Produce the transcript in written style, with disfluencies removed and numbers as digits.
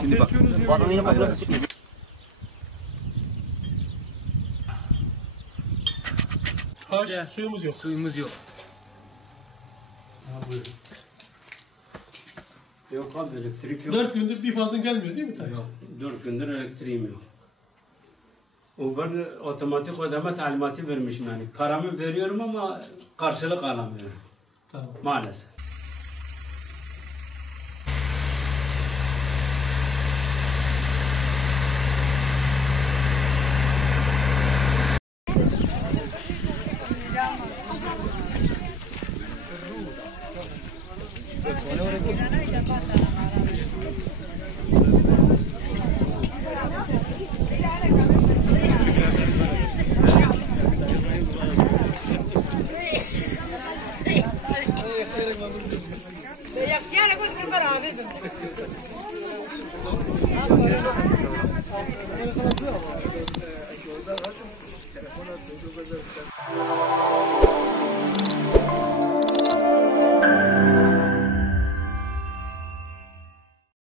Şimdi bak. Bu adamın yine faturası çıkmıyor. Suyumuz yok. Suyumuz yok. Yok abi elektrik yok. 4 gündür bir fazla gelmiyor değil mi Tayyip? Yok. 4 gündür elektriğim yok. O ben otomatik ödeme talimatı vermişim yani. Paramı veriyorum ama karşılık alamıyorum. Tamam. Maalesef.